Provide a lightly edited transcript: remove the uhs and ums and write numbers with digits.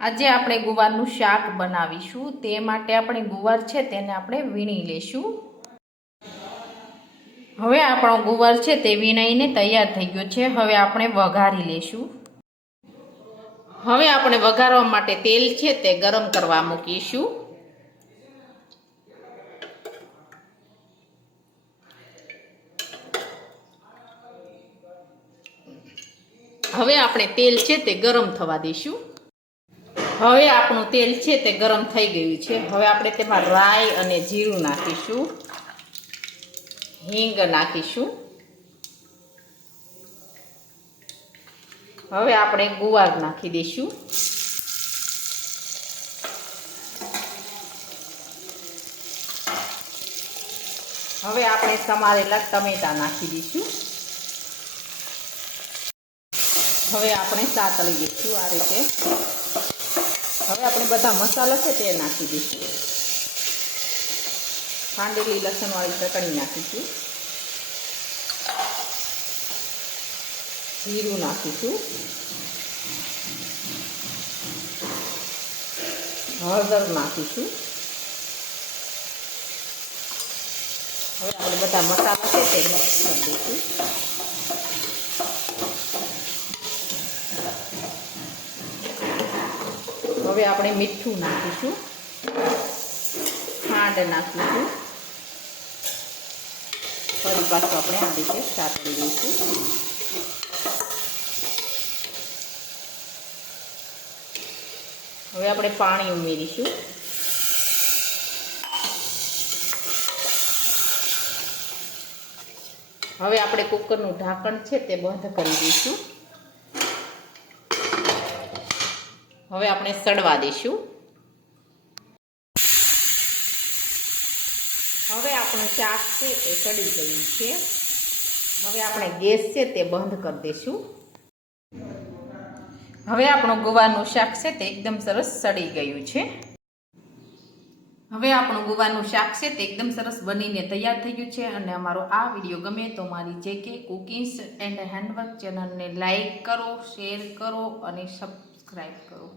આજે આપણે ગુવારનું શાક બનાવીશું। તે માટે આપણે ગુવાર છે તેને આપણે વીણી લેશું। હવે આપણો ગુવાર છે તે વીણાઈને તૈયાર થઈ ગયો છે। હવે આપણે વઘારી લેશું। હવે આપણે વઘારવા માટે તેલ છે તે ગરમ કરવા મૂકીશું। હવે આપણે તેલ છે તે ગરમ થવા દઈશું। હવે આપણું તેલ છે તે ગરમ થઈ ગયું છે। હવે આપણે તેમાં રાઈ અને જીરું નાખીશું, હિંગ નાખીશું। હવે આપણે ગુવાર નાખી દઈશું। હવે આપણે સમારેલા ટમેટા નાખી દઈશું। હવે આપણે સાતળી દઈશું આ રીતે। હવે આપણે બધા મસાલા છે તે નાખી દઈશું। ખાંડેલી લસણવાળી ચટણી નાખીશું, જીરું નાખીશું, હળદર નાખીશું। હવે આપણે બધા મસાલા છે તે મિક્સ કરી દઈશું। હવે આપણે મીઠું નાખીશું, ખાંડ નાખીશું। ફરી પાછું આપણે આ રીતે સાતળી દઈશું। હવે આપણે પાણી ઉમેરીશું। હવે આપણે કુકરનું ઢાંકણ છે તે બંધ કરી દઈશું। હવે આપણે સડવા દઈશું। હવે આપણું શાક છે તે સડી ગયું છે। હવે આપણે ગેસ છે તે બંધ કરી દઈશું। હવે આપણું ગુવારનું શાક છે તે એકદમ સરસ સડી ગયું છે। હવે આપણું ગુવારનું શાક છે તે એકદમ સરસ બનીને તૈયાર થઈ ગયું છે। અને અમારો આ વિડીયો ગમે તો મારી JK કુકિંગ્સ એન્ડ હેન્ડવર્ક ચેનલને લાઈક કરો, શેર કરો અને સબસ્ક્રાઈબ કરો।